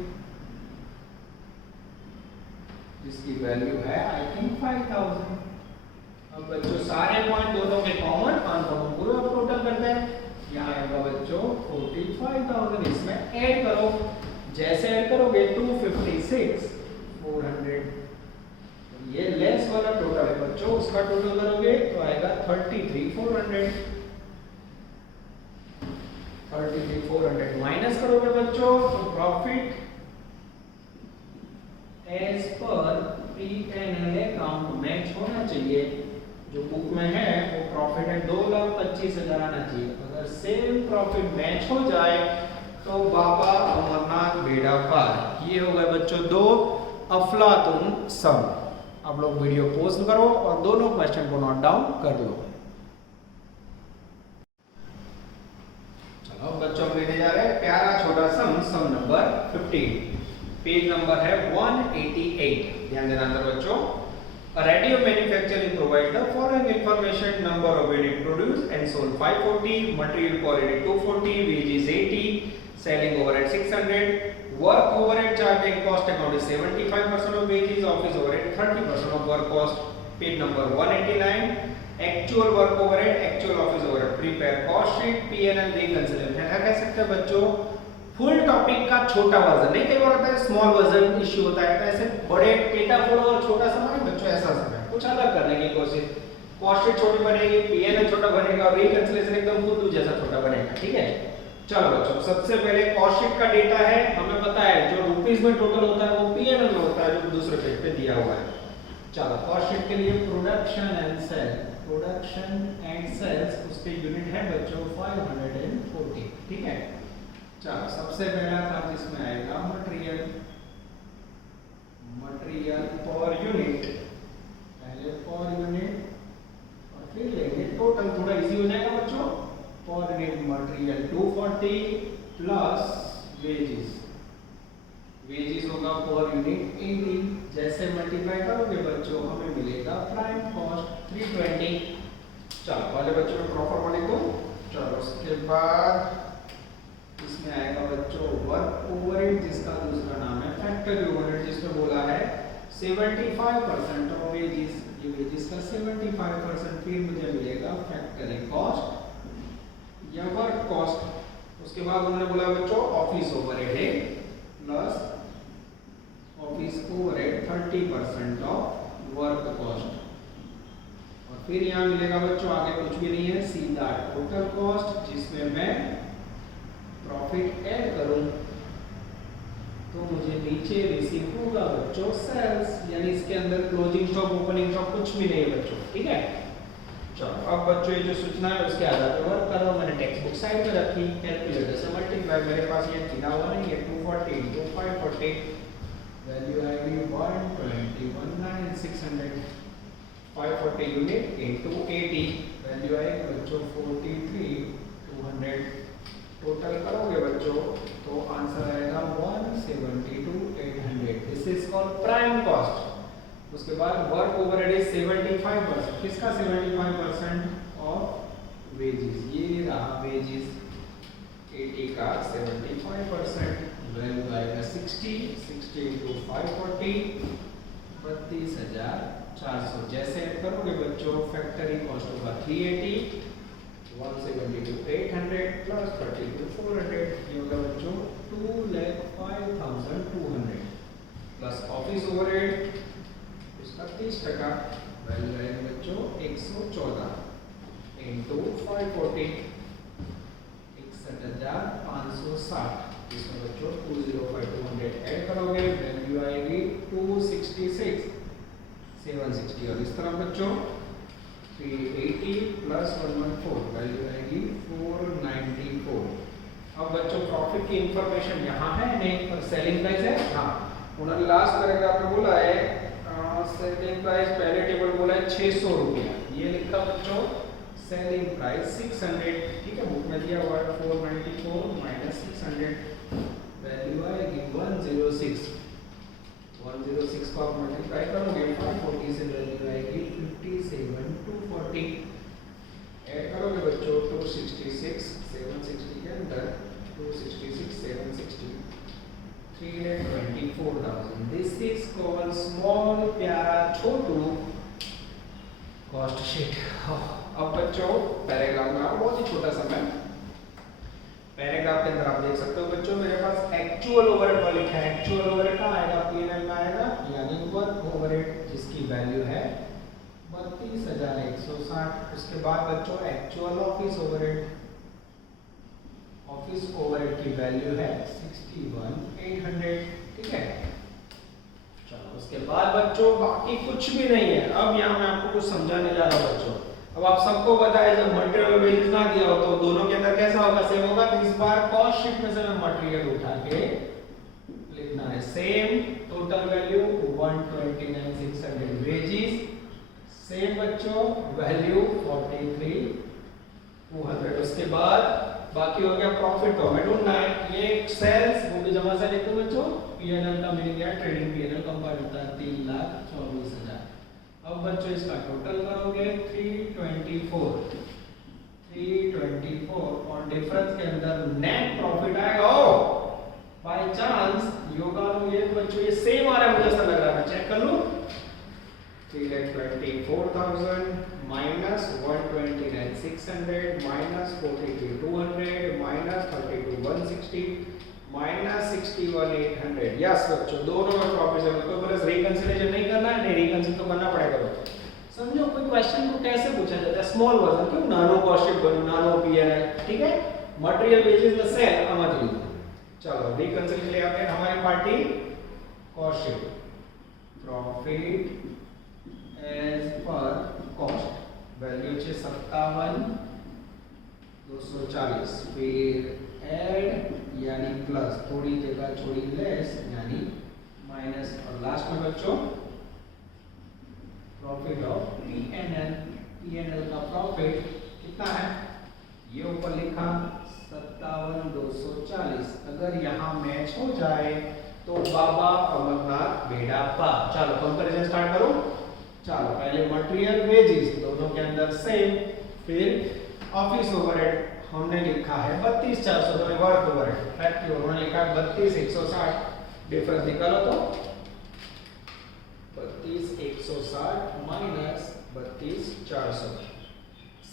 जिसकी वैल्यू है आई थिंक 5000। अब बच्चों सारे पॉइंट दोनों के कॉमन अनकॉमन पूरा टोटल करते हैं। यहाँ आएगा बच्चों 45000, इसमें ऐड करो। जैसे ऐड करोगे 256 400, ये लेस वाला टोटल है बच्चों, उसका टोटल करोगे तो आएगा 33400। 33400 माइनस करोगे बच्चों तो profit as per PNL account match होना चाहिए। जो बुक में है वो प्रॉफिट है 2,25,000 आना चाहिए। अगर सेम प्रॉफिट मैच हो जाए तो बाबा अमरनाथ बेड़ा पार। ये हो गए बच्चों दो अफलातुन सम। आप लोग वीडियो पॉज करो और दोनों क्वेश्चन को नोट डाउन कर लो। चलो बच्चों हम लेने जा रहे हैं प्यारा छोटा सम नंबर 15। पेज नंबर है 188। ध्यान देना अंदर बच्चों। A radio manufacturer provides the following information: number of unit produced and sold 540, material per unit 240, wages 80, selling overhead 600, work overhead charge and cost account is 75% of wages, office overhead 30% of work cost. Page number 189, actual work overhead, actual office overhead, prepare cost sheet, P&L reconciliation। क्या कह सकते हैं बच्चों, फुल टॉपिक का छोटा वर्जन। नहीं, कई बार होता है स्मॉल वर्जन इश्यू होता है, तो ऐसे बड़े डेटा फोड़ो और छोटा सा माने बच्चों, ऐसा समय कुछ अलग करने की कोशिश। कॉस्ट शीट छोटी बनेगी, पीएनएल छोटा बनेगा और रिकंसिलिएशन एकदम खुद जैसा छोटा बनेगा। ठीक है, चलो बच्चों सबसे पहले कॉस्ट शीट का डेटा है, हमें पता है जो रुपीस में टोटल होता है वो पीएनएल में होता है जो दूसरे पेज पे दिया हुआ है। चलो कॉस्ट शीट के लिए production and sale, production and sales उसके यूनिट है बच्चों 540। ठीक है, चलो सबसे पहला था जिसमें आएगा मटेरियल पर यूनिट, पहले पर यूनिट और फिर लेंगे टोटल। थोड़ा इजी हो जाएगा बच्चों। Per unit material 240 plus wages होगा पर यूनिट 80। जैसे मल्टीप्लाई करोगे बच्चों हमें मिलेगा प्राइम कॉस्ट 320। चलो पहले बच्चों प्रॉपर वाले को। चलो उसके बाद इसमें आएगा बच्चों वर्क ओवरहेड जिसका दूसरा नाम है फैक्टरी ओवरहेड, जिसमें बोला है 75% ऑफ वेजेस। ये वेजेस का 75% फिर मुझे मिलेगा फैक्टरी कॉस्ट या वर्क कॉस्ट। उसके बाद उन्होंने बोला बच्चों ऑफिस ओवरहेड है plus office overhead 30% of work cost. और फिर यहाँ मिलेगा बच्चों आगे कुछ भी नहीं है, सीधा टोटल कॉस्ट जिसमें मैं प्रॉफिट ऐड करूं तो मुझे नीचे रिसीव होगा बच्चों सेल्स, यानी इसके अंदर क्लोजिंग स्टॉक ओपनिंग स्टॉक कुछ भी नहीं है बच्चों। ठीक है, चलो अब बच्चों ये जो सूचना है उसके आधार पर वर्क करो। मैंने टेक्स्ट बुक साइड में रखी, कैलकुलेटर से मल्टीप्लाई, मेरे पास ये चिन्हा हुआ नहीं है 240 into 540 वैल्यू आएगी 121,600 540 यूनिट इंटू 80 वैल्यू आएगी बच्चों 43,200 टोटल करोगे बच्चों तो आंसर आएगा 172,800 this is called prime cost. उसके बाद वर्क ओवरहेड इज 75%। किसका 75% ऑफ वेजेस, ये रहा वेजेस 80 का 75% वैल्यू आएगा 60 into 540 32,400। जैसे ऐड करोगे बच्चों फैक्टरी कॉस्ट होगा 380 172,800 प्लस 32,400 ये होगा बच्चों 2,05,200 प्लस ऑफिस ओवरहेड इसका 30% वैल्यू आएगी बच्चों 114 इंटू 540 61,560 इसमें बच्चों 205,200 ऐड करोगे वैल्यू आएगी 266,760 और इस तरह बच्चों 380 प्लस 114 वैल्यू आएगी 494। अब बच्चों प्रॉफिट की इंफॉर्मेशन यहाँ है नहीं पर सेलिंग प्राइस है। हाँ उन्होंने लास्ट पैराग्राफ में बोला है सेलिंग प्राइस पहले टेबल बोला है 600 रुपया, ये लिखा बच्चों सेलिंग प्राइस 600 ठीक है बुक में दिया हुआ है 494 माइनस 600 वैल्यू आएगी 106 को आप मल्टीप्लाई करोगे 540 से वैल्यू आएगी 57,240 ऐड करोगे बच्चों 266 760 के अंदर 266 760 324,000 दिस इज कॉल्ड स्मॉल प्यारा छोटू कॉस्ट शीट। अब बच्चों पैराग्राफ में बहुत ही छोटा सा मैं पैराग्राफ के अंदर आप देख सकते हो बच्चों मेरे पास एक्चुअल ओवरहेड वाला लिखा है। एक्चुअल ओवरहेड कहाँ आएगा पीएनएल में आएगा यानी वर्क ओवरहेड जिसकी वैल्यू है 32,160। उसके बाद बच्चों एक्चुअल ऑफिस ओवरहेड की वैल्यू है 61,800 ठीक है। चलो उसके बाद बच्चों बाकी कुछ भी नहीं है। अब यहाँ मैं आपको कुछ समझाने जा रहा हूँ बच्चों। अब आप सबको पता है जब मटेरियल वेजेस ना दिया हो तो दोनों के अंदर कैसा होगा सेम होगा। तो इस बार कॉस्ट शीट में से मैं मटेरियल उठा के लिखना है same total value 129,600 wages same बच्चों वैल्यू 43,200। उसके बाद बाकी हो गया प्रॉफिट तो हमें ढूंढना है ये सेल्स वो भी जमा से लिखते बच्चों पीएनएल का मिल गया ट्रेडिंग पीएनएल कंपाउंड होता है 3,24,000। अब बच्चों इसका टोटल करोगे 324 और डिफरेंस के अंदर नेट प्रॉफिट आएगा। बाय चांस योगा तो ये बच्चों ये सेम आ रहा है मुझे ऐसा लग रहा है चेक कर लो 3,24,000 minus 129,600 minus 43,200 minus 32,160 minus 61,800 yes बच्चों दोनों में प्रॉफिट है। तो बस रिकंसिलिएशन नहीं करना है नहीं रिकंसिल तो करना पड़ेगा बच्चों। समझो कोई क्वेश्चन को कैसे पूछा जाता है स्मॉल वर्जन क्यों नानो कॉस्ट शीट बनो नानो पीएनएल ठीक है मटेरियल वेजेस द सेल समझ लो। चलो रिकंसिल के लिए आते हैं हमारी party cost sheet profit as per cost value है 57,240 फिर ऐड यानी प्लस थोड़ी जगह छोड़ी लेस यानी माइनस और लास्ट में बच्चों प्रॉफिट ऑफ पीएनएल का प्रॉफिट कितना है ये ऊपर लिखा 57,240 अगर यहाँ मैच हो जाए तो बाबा अमरनाथ बेड़ापा। चलो कंपैरिजन स्टार्ट करो। चलो पहले मटेरियल वेजेस दोनों के अंदर सेम फिर ऑफिस ओवरहेड हमने लिखा है 32,400 तो वर्क ओवरहेड फैक्ट्री उन्होंने लिखा है 32,160 डिफरेंस निकालो तो 32,160 माइनस 32,400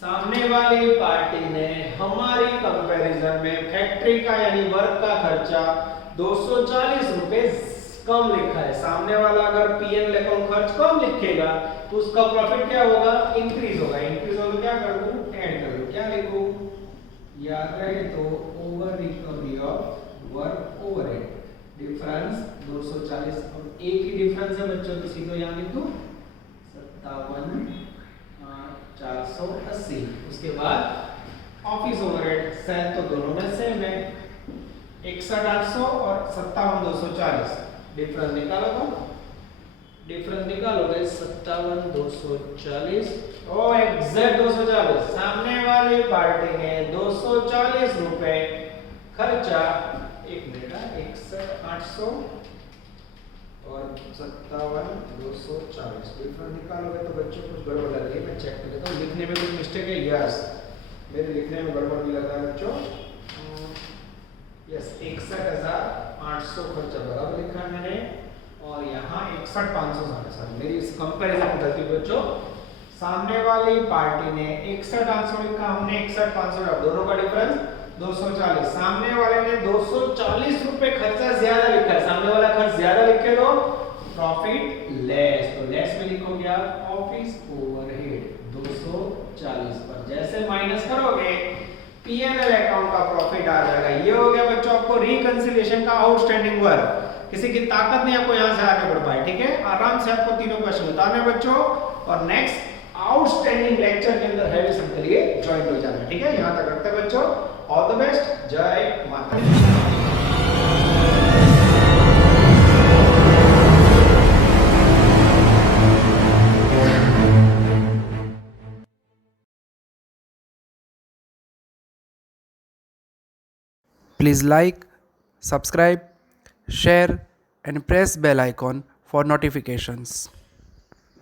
सामने वाली पार्टी ने हमारी कंपैरिजन में फैक्ट्री का यानी वर्क का खर्चा 240 रुपए कम लिखा है। सामने वाला अगर पीएनएल अकाउंट खर्च कम लिखेगा तो उसका प्रॉफिट क्या होगा इंक्रीज होगा। इंक्रीज होगा क्या कर दूं ऐड कर दूं क्या लिखूं याद रहे तो over recovery of work overhead difference 240 और एक ही डिफरेंस है बच्चों तो सीधे यहां लिख दो 57,480। उसके बाद ऑफिस ओवरहेड सेल तो दोनों में सेम है 61,800 और 57,240 डिफरेंस निकालो तो डिफरेंस निकालोगे 57,240 ओ एग्जैक्ट 240। सामने वाली पार्टी ने 240 रुपए खर्चा, एक मिनट, 61,800 और 57,240 डिफरेंस निकालोगे तो बच्चों कुछ गड़बड़ लग रही है। मैं चेक कर लेता हूँ लिखने में कुछ मिस्टेक है। यस, मेरे लिखने में गड़बड़ भी लग रहा है बच्चों। यस, 61,800 खर्चा बराबर लिखा है मैंने, और यहाँ 61,500 मेरी इस कंपैरिजन में गलती बच्चों। सामने वाली पार्टी ने 61,800 लिखा, हमने 61,500, अब दोनों का डिफरेंस 240। सामने वाले ने 240 रुपए खर्चा ज्यादा लिखा है, सामने वाला खर्च ज्यादा लिखे तो प्रॉफिट लेस, तो लेस में लिखोगे आप ऑफिस ओवरहेड 240 पर। जैसे माइनस करोगे पीएनएल अकाउंट का प्रॉफिट आ जाएगा। ये हो गया बच्चों आपको रिकंसिलिएशन का आउटस्टैंडिंग वर्क। किसी की ताकत नहीं आपको यहां से आगे बढ़ पाए, ठीक है। आराम से आपको तीनों क्वेश्चन उतारने बच्चों, और नेक्स्ट आउटस्टैंडिंग लेक्चर के अंदर हैवी सम के लिए ज्वाइन हो जाना, ठीक है। यहां तक रखते हैं बच्चों। ऑल द बेस्ट, जय माता दी। Please like, subscribe, share and press bell icon for notifications.